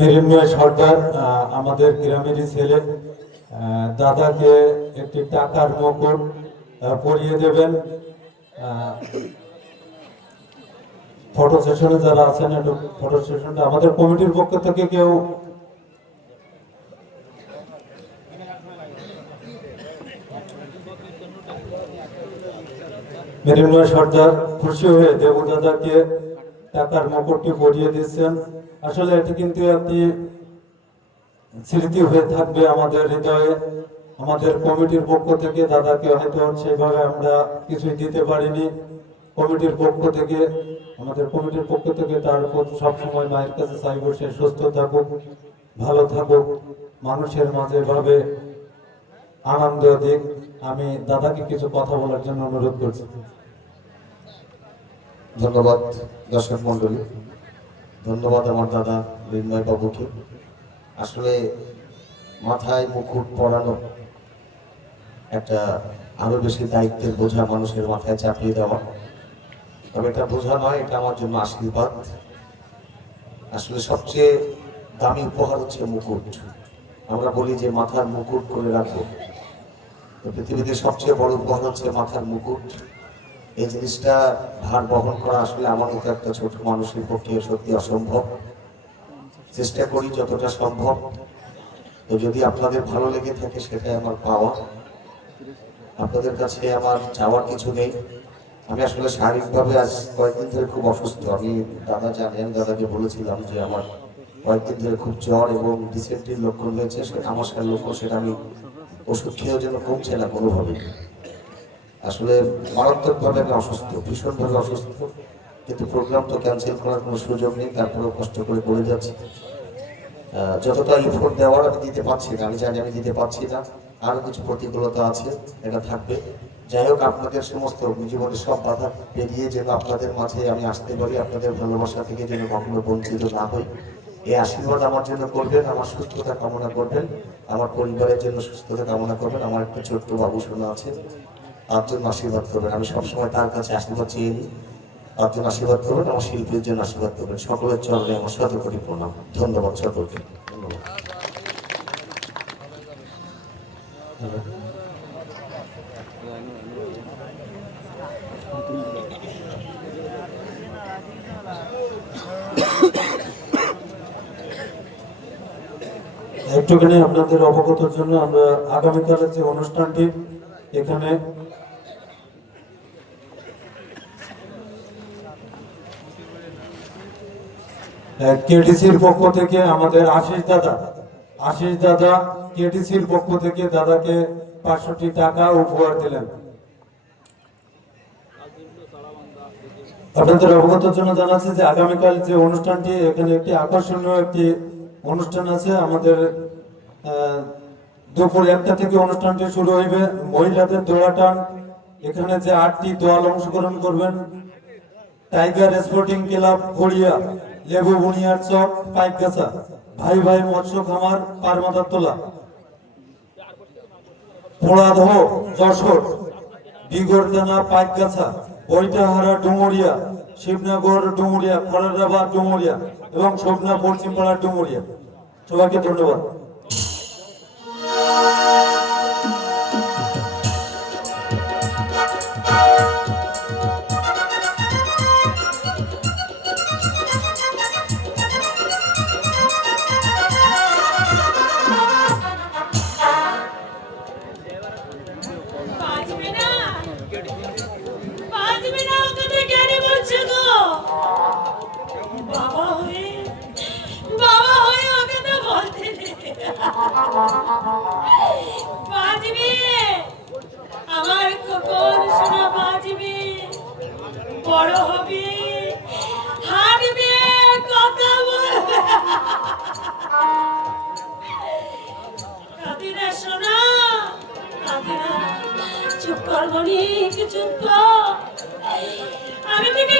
মৃন্ময় সরকার আমাদের গ্রামেরই ছেলে, দাদাকে একটি টাকার মুকুট পরিয়ে দেবেন। ফটো সেশনে যারা আছেন একটু ফটো সেশনটা আমাদের কমিটির পক্ষ থেকে কেউ মৃন্ময় সর্দার খুশি হয়ে দেবু দাদাকে টাকার মুকুটটি পরিয়ে দিচ্ছেন। আসলে এটি কিন্তু একটি স্মৃতি হয়ে থাকবে আমাদের হৃদয়ে। আমাদের কমিটির পক্ষ থেকে দাদাকে হয়তো সেভাবে আমরা কিছুই দিতে পারিনি। কমিটির পক্ষ থেকে তার সবসময় মায়ের কাছে চাইব সে সুস্থ থাকুক, ভালো থাকুক, মানুষের মাঝে ভাবে আনন্দ দিক। আমি দাদাকে কিছু কথা বলার জন্য অনুরোধ করছি। ধন্যবাদ দর্শক মন্ডলী, ধন্যবাদ আমার দাদা মৃন্ময় বাবুকে। আসলে মাথায় মুকুট পরানো একটা আরো বেশি দায়িত্বের বোঝা মানুষের মাথায় চাপিয়ে দেওয়া, তবে এটা বোঝা নয়, এটা আমার জন্য আশীর্বাদ। আসলে সবচেয়ে দামি উপহার হচ্ছে মুকুট। আমরা বলি যে মাথার মুকুট করে রাখবো, তো পৃথিবীতে সবচেয়ে বড় উপহার হচ্ছে মাথার মুকুট। এই জিনিসটা ভার বহন করা আসলে আমার মতো একটা ছোট মানুষের পক্ষে সত্যি অসম্ভব। চেষ্টা করি যতটা সম্ভব। তো যদি আপনাদের ভালো লেগে থাকে সেটাই আমার পাওয়া। আপনাদের কাছে আমার চাওয়ার কিছু নেই। আমি আসলে শারীরিকভাবে আজ কয়েকদিন ধরে খুব অসুস্থ। আমি দাদা জানেন, দাদাকে বলেছিলাম যে আমার কয়েকদিন ধরে খুব জ্বর এবং ডিসেন্ট্রির লক্ষণ হয়েছে, সেটা আমাশার লক্ষণ। সেটা আমি ওষুধ খেয়েও যেন কমছে না কোনোভাবেই। আসলে মারাত্মকভাবে আমি অসুস্থ, ভীষণভাবে অসুস্থ। কিন্তু প্রোগ্রাম তো ক্যান্সেল করার কোনো সুযোগ নেই, তারপরেও কষ্ট করে যাচ্ছি। যতটা ইফোর্ট দেওয়ার আমি দিতে পারছি না, আমি জানি আমি দিতে পারছি না। আরো কিছু প্রতিকূলতা আছে, এটা থাকবে। যাই হোক, আপনাদের সমস্ত জীবনের সব বাধা পেরিয়ে যেন আপনাদের মাঝে আমি আসতে পারি, আপনাদের ভালোবাসা থেকে যেন কখনো বঞ্চিত না হই, এই আশীর্বাদ আমার জন্য করবেন। আমার সুস্থতা কামনা করবেন, আমার পরিবারের জন্য সুস্থতা কামনা করবেন। আমার একটা ছোট্ট বাবু শোনা আছে, তার জন্য আশীর্বাদ করবেন। আমি সবসময় তার কাছে আশীর্বাদ চেয়ে নিই, তার জন্য আশীর্বাদ করবেন। আমার শিল্পীর জন্য আশীর্বাদ করবেন। সকলের চরণে আমার শত কোটি প্রণাম। ধন্যবাদ সকলকে। ধন্যবাদ। একটুখানি আপনাদের অবগতর জন্য আমরা আগামীকালের যে অনুষ্ঠানটি এখানে কেটিসির পক্ষ থেকে আমাদের আশিস দাদা কেটিসির পক্ষ থেকে দাদাকে 500 টাকা উপহার দিলেন। আপনাদের অবগতর জন্য জানাচ্ছি যে আগামীকাল যে অনুষ্ঠানটি এখানে একটি আকর্ষণীয় একটি অনুষ্ঠান আছে। আমাদের দুপুর 1টা থেকে অনুষ্ঠানটি শুরু হইবে। মহিলাদের দৌড়াটান, এখানে যে 8টি দল অংশগ্রহণ করবেন। টাইগার স্পোর্টিং ক্লাব গড়িয়া, লেবু বুনিয়ার চক পাইকগাছা, ভাই ভাই মৎস্য খামার পারমাদারতলা, পোড়াদহ যশোর, বিগড়দানা পাইকগাছা, বৈটাহারা ডুমুরিয়া, শিবনগর ডুমুরিয়া, খড়ারাবাদ ডুমুরিয়া এবং শোভনা পশ্চিমপাড়া ডুমুরিয়া। সবাইকে ধন্যবাদ। বাজবে আমার খোকন শোনা, বাজবে, বড় হবে, হাঁটবে, কথা বলবে। কাঁদিনা শোনা, কাঁদিনা, চুপ কর মনি, চুপ কর। আমি থেকে